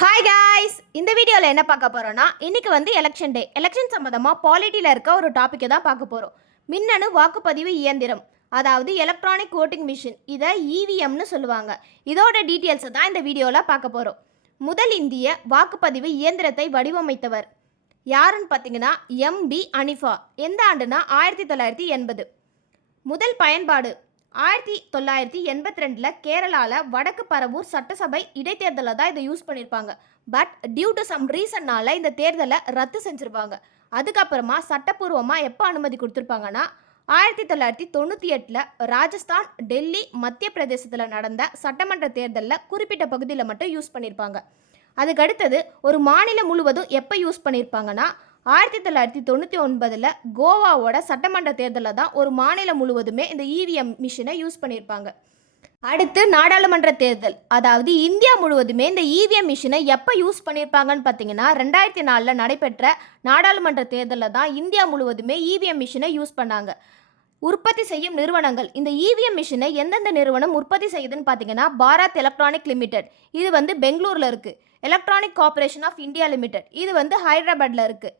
Hi guys, இந்த வீடியோவில் என்ன பார்க்க போகிறோன்னா இன்றைக்கி எலெக்ஷன் டே. எலெக்ஷன் சம்மந்தமாக பாலிட்டியில் இருக்க ஒரு டாப்பிக்கை தான் பார்க்க போகிறோம். மின்னணு வாக்குப்பதிவு இயந்திரம், அதாவது எலக்ட்ரானிக் ஓட்டிங் மிஷின், இதை இவிஎம்னு சொல்லுவாங்க. இதோட டீட்டெயில்ஸை தான் இந்த வீடியோவில் பார்க்க போகிறோம். முதல் இந்திய வாக்குப்பதிவு இயந்திரத்தை வடிவமைத்தவர் யாருன்னு பார்த்தீங்கன்னா எம்பி அனிஃபா. எந்த ஆண்டுனா 1980. முதல் பயன்பாடு 1982 கேரளாவில் வடக்கு பரவூர் சட்டசபை இடைத்தேர்தலில் தான் இதை யூஸ் பண்ணியிருப்பாங்க. பட் டியூ டு சம் ரீசன்னால இந்த தேர்தலை ரத்து செஞ்சுருப்பாங்க. அதுக்கப்புறமா சட்டப்பூர்வமாக எப்போ அனுமதி கொடுத்துருப்பாங்கன்னா 1998 ராஜஸ்தான், டெல்லி, மத்திய பிரதேசத்தில் நடந்த சட்டமன்ற தேர்தலில் குறிப்பிட்ட பகுதியில் மட்டும் யூஸ் பண்ணியிருப்பாங்க. அதுக்கடுத்தது ஒரு மாநிலம் முழுவதும் எப்போ யூஸ் பண்ணியிருப்பாங்கன்னா 1999 கோவாவோட சட்டமன்ற தேர்தலில் தான் ஒரு மாநிலம் முழுவதுமே இந்த இவிஎம் மிஷினை யூஸ் பண்ணியிருப்பாங்க. அடுத்து நாடாளுமன்ற தேர்தல், அதாவது இந்தியா முழுவதுமே இந்த இவிஎம் மிஷினை எப்போ யூஸ் பண்ணியிருப்பாங்கன்னு பார்த்தீங்கன்னா 2004 நடைபெற்ற நாடாளுமன்ற தேர்தலில் தான் இந்தியா முழுவதுமே இவிஎம் மிஷினை யூஸ் பண்ணாங்க. உற்பத்தி செய்யும் நிறுவனங்கள், இந்த இவிஎம் மிஷினை எந்தெந்த நிறுவனம் உற்பத்தி செய்யுதுன்னு பார்த்தீங்கன்னா பாரத் எலக்ட்ரானிக் லிமிடெட், இது பெங்களூரில் இருக்குது. Electronic Corporation of India Limited, இது ஹைதராபாத்தில் இருக்குது.